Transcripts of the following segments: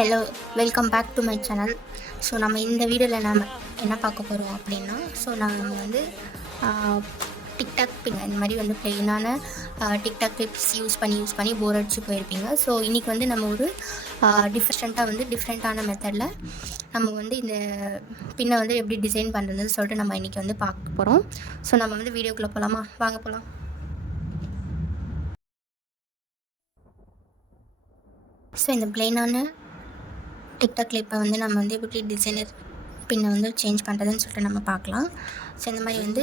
Hello, welcome back to my channel. So நம்ம இந்த வீடியோவில் நம்ம என்ன பார்க்க போகிறோம் அப்படின்னா, நம்ம வந்து டிக்டாக் இந்த மாதிரி வந்து ப்ளெயினான டிக்டாக் கிளிப்ஸ் யூஸ் பண்ணி போர் அடிச்சு போயிருப்பீங்க. ஸோ இன்றைக்கி வந்து நம்ம ஒரு டிஃப்ரெண்ட்டான மெத்தடில் நம்ம வந்து இந்த பின்னை வந்து எப்படி டிசைன் பண்ணுறதுன்னு சொல்லிட்டு நம்ம இன்றைக்கி வந்து பார்க்க போகிறோம். ஸோ நம்ம வந்து வீடியோக்குள்ளே போகலாமா? வாங்க போகலாம். ஸோ இந்த ப்ளெயினான டிக்டாக் கிளிப்பை வந்து நம்ம வந்து எப்படி டிசைனர் பின்னை வந்து சேஞ்ச் பண்ணுறதுன்னு சொல்லிட்டு நம்ம பார்க்கலாம். ஸோ இந்த மாதிரி வந்து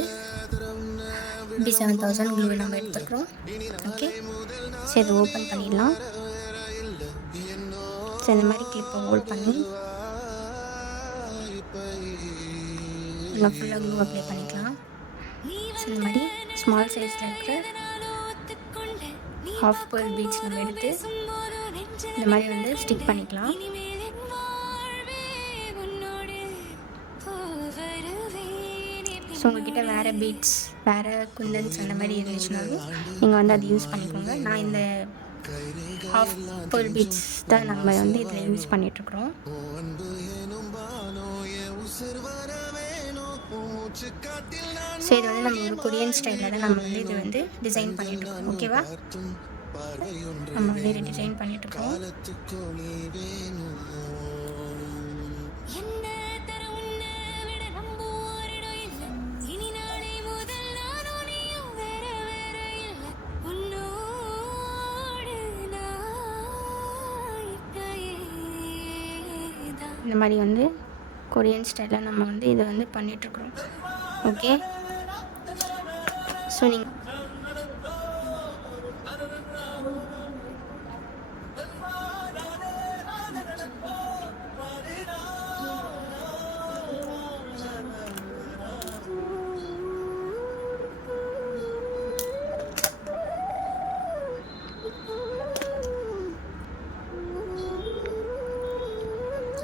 B7000 க்ளூ நம்ம எடுத்துக்கிறோம். ஓகே, ஸோ இதை ஓப்பன் பண்ணிடலாம். ஸோ இந்த மாதிரி கிளிப்பை ஹோல்ட் பண்ணி நம்ம ஃபுல்லாக க்ளூ அப்ளை பண்ணிக்கலாம். ஸோ இந்த மாதிரி ஸ்மால் சைஸில் இருக்கிற ஹாஃப் பேர்ல் பீட்ஸ் நம்ம எடுத்து இந்த மாதிரி வந்து ஸ்டிக் பண்ணிக்கலாம். ஸோ உங்கள்கிட்ட வேறு பீட்ஸ், வேறு குந்தன்ஸ் அந்த மாதிரி இருந்துச்சுனாலும் நீங்கள் வந்து அதை யூஸ் பண்ணிக்கோங்க. நான் இந்த ஹாஃப் பேர்ல் பீட்ஸ் தான் நம்ம வந்து இதில் யூஸ் பண்ணிகிட்ருக்குறோம். ஸோ இது வந்து நம்ம ஒரு கொரியன் ஸ்டைலில் தான் நம்ம வந்து இது வந்து டிசைன் பண்ணிகிட்ருக்கோம். ஓகேவா? நம்ம வந்து இதை டிசைன் பண்ணிகிட்ருக்கோம். இந்த மாதிரி வந்து கொரியன் ஸ்டைலில் நம்ம வந்து இதை வந்து பண்ணிகிட்ருக்குறோம். ஓகே, ஸோ நீங்கள்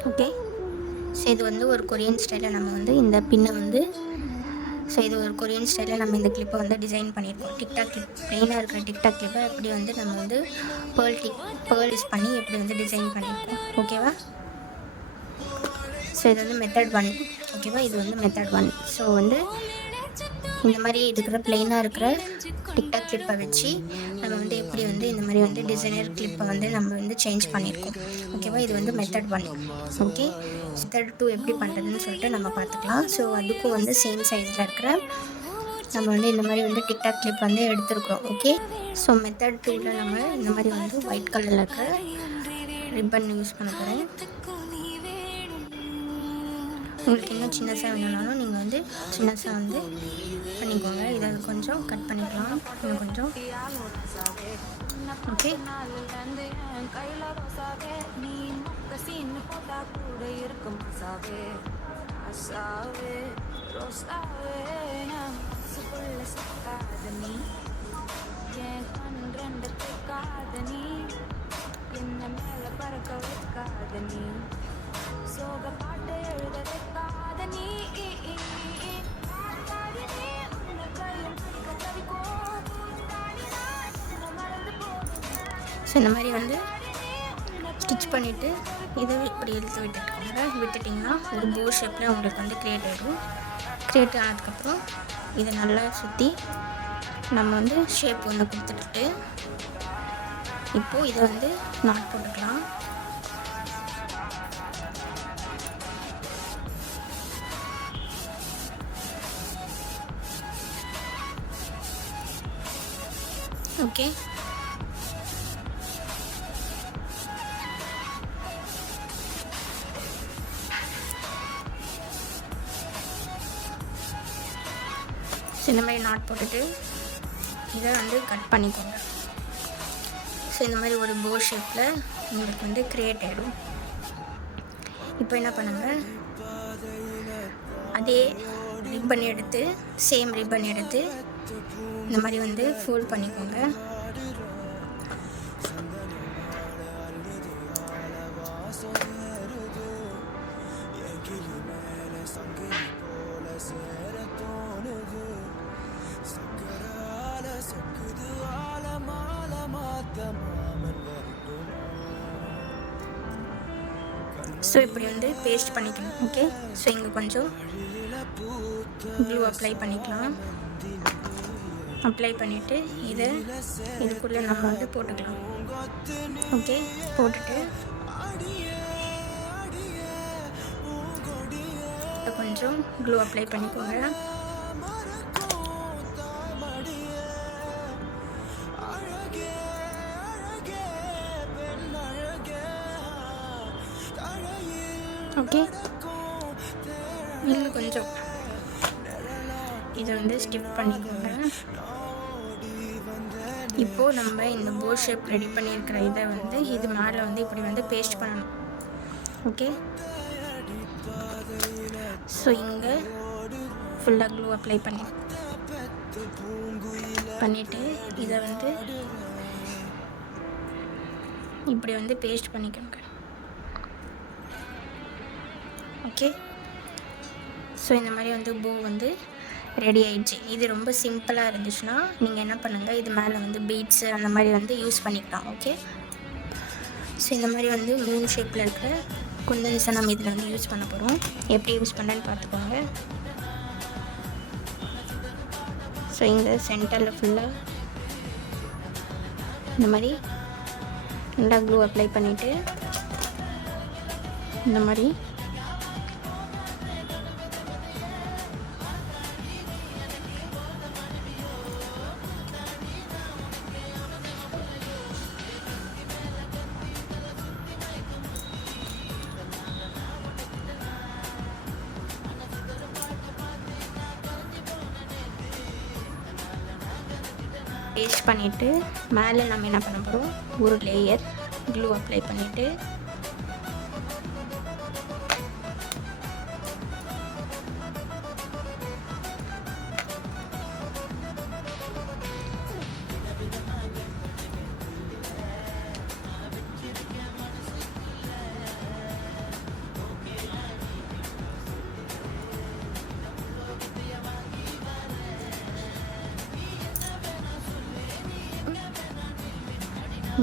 ஓகே, ஸோ இது வந்து ஒரு கொரியன் ஸ்டைலில் நம்ம வந்து இந்த பின்னை வந்து இது ஒரு கொரியன் ஸ்டைலில் நம்ம இந்த கிளிப்பை வந்து டிசைன் பண்ணியிருக்கோம். டிக்டாக் கிளிப் ப்ளெயினாக இருக்கிற டிக்டாக் கிளிப்பை எப்படி வந்து நம்ம வந்து பேர்ல் யூஸ் பண்ணி எப்படி வந்து டிசைன் பண்ணியிருக்கோம். ஓகேவா? ஸோ இது வந்து மெத்தட் 1. ஓகேவா? இது வந்து மெத்தட் 1. ஸோ வந்து இந்த மாதிரி இருக்கிற ப்ளெயினாக இருக்கிற டிக்டாக் கிளிப்பை வச்சு நம்ம வந்து எப்படி வந்து இந்த மாதிரி வந்து டிசைனர் கிளிப்பை வந்து நம்ம வந்து சேஞ்ச் பண்ணியிருக்கோம். ஓகேவா? இது வந்து மெத்தட் 1. ஓகே, மெத்தட் 2 எப்படி பண்ணுறதுன்னு சொல்லிட்டு நம்ம பார்த்துக்கலாம். ஸோ அதுக்கும் வந்து சேம் சைஸில் இருக்கிற நம்ம வந்து இந்த மாதிரி வந்து டிக்டாக் கிளிப் வந்து எடுத்துருக்குறோம். ஓகே, ஸோ மெத்தட் 2ல் நம்ம இந்த மாதிரி வந்து ஒயிட் கலரில் இருக்கிற ரிப்பன் யூஸ் பண்ண போகிறேன். உங்களுக்கு இன்னும் சின்னசாக வேணும்னாலும் நீங்கள் வந்து சின்னசாக வந்து பண்ணிக்கோங்க. இதை கொஞ்சம் கட் பண்ணிக்கலாம் இன்னும் கொஞ்சம். ஓகே, ஸோ இந்த மாதிரி வந்து ஸ்டிச் பண்ணிவிட்டு இதை இப்படி இழுத்து விட்டுட்டிங்கன்னா ஒரு போ ஷேப்பில் உங்களுக்கு வந்து க்ரியேட் ஆகிடும். க்ரியேட் ஆனதுக்கப்புறம் இதை நல்லா சுற்றி நம்ம வந்து ஷேப் ஒன்று கொடுத்துட்டு இப்போது இதை வந்து நாட் போட்டுக்கலாம். ஓகே, ஸோ இந்த மாதிரி நாட் போட்டுட்டு இதை வந்து கட் பண்ணிக்கோங்க. ஸோ இந்த மாதிரி ஒரு போ ஷேப்பில் உங்களுக்கு வந்து க்ரியேட் ஆகிடும். இப்போ என்ன பண்ணுங்கள், அதே ரிப்பன் எடுத்து சேம் ரிப்பன் எடுத்து இந்த மாதிரி வந்து ஃபோல்ட் பண்ணிக்கோங்க. ஸோ இப்படி வந்து பேஸ்ட் பண்ணிக்கணும். ஓகே, ஸோ இங்கே கொஞ்சம் க்ளூ அப்ளை பண்ணிக்கலாம். அப்ளை பண்ணிவிட்டு இதுக்குள்ளே நம்ம வந்து போட்டுக்கலாம். ஓகே, போட்டுட்டு கொஞ்சம் க்ளூ அப்ளை பண்ணிக்கோங்க. ஓகே, இன்னும் கொஞ்சம் இதை வந்து ஸ்டிப் பண்ணிக்கோங்க. இப்போது நம்ம இந்த போ ஷேப் ரெடி பண்ணியிருக்கிற இதை வந்து இது மேலே வந்து இப்படி வந்து பேஸ்ட் பண்ணணும். ஓகே, ஸோ இங்கே ஃபுல்லாக க்ளூ அப்ளை பண்ணிவிட்டு இதை வந்து இப்படி வந்து பேஸ்ட் பண்ணிக்கோங்க. ஓகே, ஸோ இந்த மாதிரி வந்து போ வந்து ரெடி ஆகிடுச்சு. இது ரொம்ப சிம்பிளாக இருந்துச்சுன்னா நீங்கள் என்ன பண்ணுங்கள், இது மேலே வந்து பீட்ஸு அந்த மாதிரி வந்து யூஸ் பண்ணிக்கலாம். ஓகே, ஸோ இந்த மாதிரி வந்து மூன் ஷேப்பில் இருக்கிற குந்தன்ஸை நம்ம இதில் வந்து யூஸ் பண்ண போகிறோம். எப்படி யூஸ் பண்ணுறேன்னு பார்த்துக்கோங்க. ஸோ இங்கே சென்டரில் ஃபுல்லாக இந்த மாதிரி நல்லா க்ளூ அப்ளை பண்ணிவிட்டு இந்த மாதிரி பேஸ்ட் பண்ணிவிட்டு மேலே நம்ம என்ன பண்ண போகிறோம், ஒரு லேயர் க்ளூ அப்ளை பண்ணிவிட்டு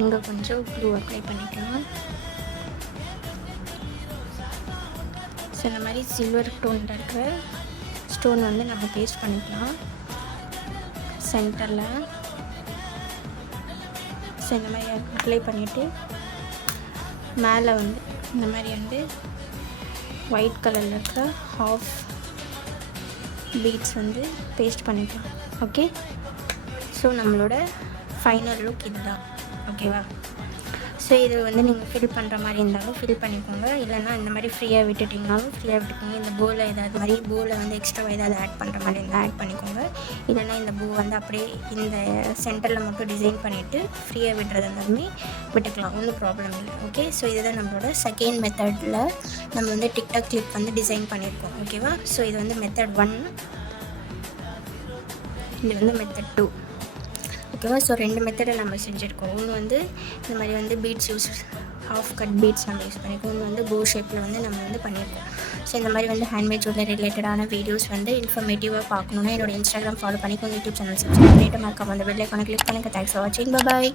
இங்கே கொஞ்சம் க்ளூ அப்ளை பண்ணிக்கலாம். ஸோ இந்த மாதிரி சில்வர் டோனில் இருக்கிற ஸ்டோன் வந்து நம்ம பேஸ்ட் பண்ணிக்கலாம் சென்டரில். ஸோ இந்த மாதிரி அப்ளை பண்ணிவிட்டு மேலே வந்து இந்த மாதிரி வந்து ஒயிட் கலரில் இருக்கிற ஹாஃப் பீட்ஸ் வந்து பேஸ்ட் பண்ணிக்கலாம். ஓகே, ஸோ நம்மளோட ஃபைனல் லுக் இதுதான். ஓகேவா, ஸோ இது வந்து நீங்கள் ஃபில் பண்ணுற மாதிரி இருந்தாலும் ஃபில் பண்ணிக்கோங்க, இல்லைனா இந்த மாதிரி ஃப்ரீயாக விட்டுட்டிங்கனாலும் ஃப்ரீயாக விட்டுக்கோங்க. இந்த பூவில் ஏதாவது மாதிரி பூவில் வந்து எக்ஸ்ட்ரா ஏதாவது ஆட் பண்ணுற மாதிரி இருந்தால் ஆட் பண்ணிக்கோங்க. இல்லைனா இந்த பூ வந்து அப்படியே இந்த சென்டரில் மட்டும் டிசைன் பண்ணிவிட்டு ஃப்ரீயாக விட்டுறது எல்லாமே விட்டுக்கலாம், ஒன்றும் ப்ராப்ளம் இல்லை. ஓகே, ஸோ இதுதான் நம்மளோட செகண்ட் மெத்தடில் நம்ம வந்து டிக்டாக் கிளிப் வந்து டிசைன் பண்ணியிருக்கோம். ஓகேவா, ஸோ இது வந்து மெத்தட் 1, இது வந்து மெத்தட் 2. ஓகேவா, ஸோ 2 மெத்தடை நம்ம செஞ்சுருக்கோம். ஒன்று வந்து இந்த மாதிரி வந்து beets use half cut beets நம்ம யூஸ் பண்ணியிருக்கோம். ஒன்று வந்து போ ஷேப்பில் வந்து நம்ம வந்து பண்ணியிருக்கோம். ஸோ இந்த மாதிரி வந்து ஹேண்ட்மேட் ஜுவல்லரி ரிலேட்டடான வீடியோஸ் வந்து இன்ஃபர்மேட்டிவாக பார்க்கணுன்னா என்னோட இன்ஸ்டாகிராம் ஃபாலோ பண்ணிக்கோங்க, யூடியூப் சேனல் சப்ஸ்கிரைப் பண்ணிவிட்டு மறக்காம அந்த பெல் ஐக்கானை கிளிக் பண்ணுங்கள். தேங்க்ஸ் ஃபார் வாட்சிங். பாய்.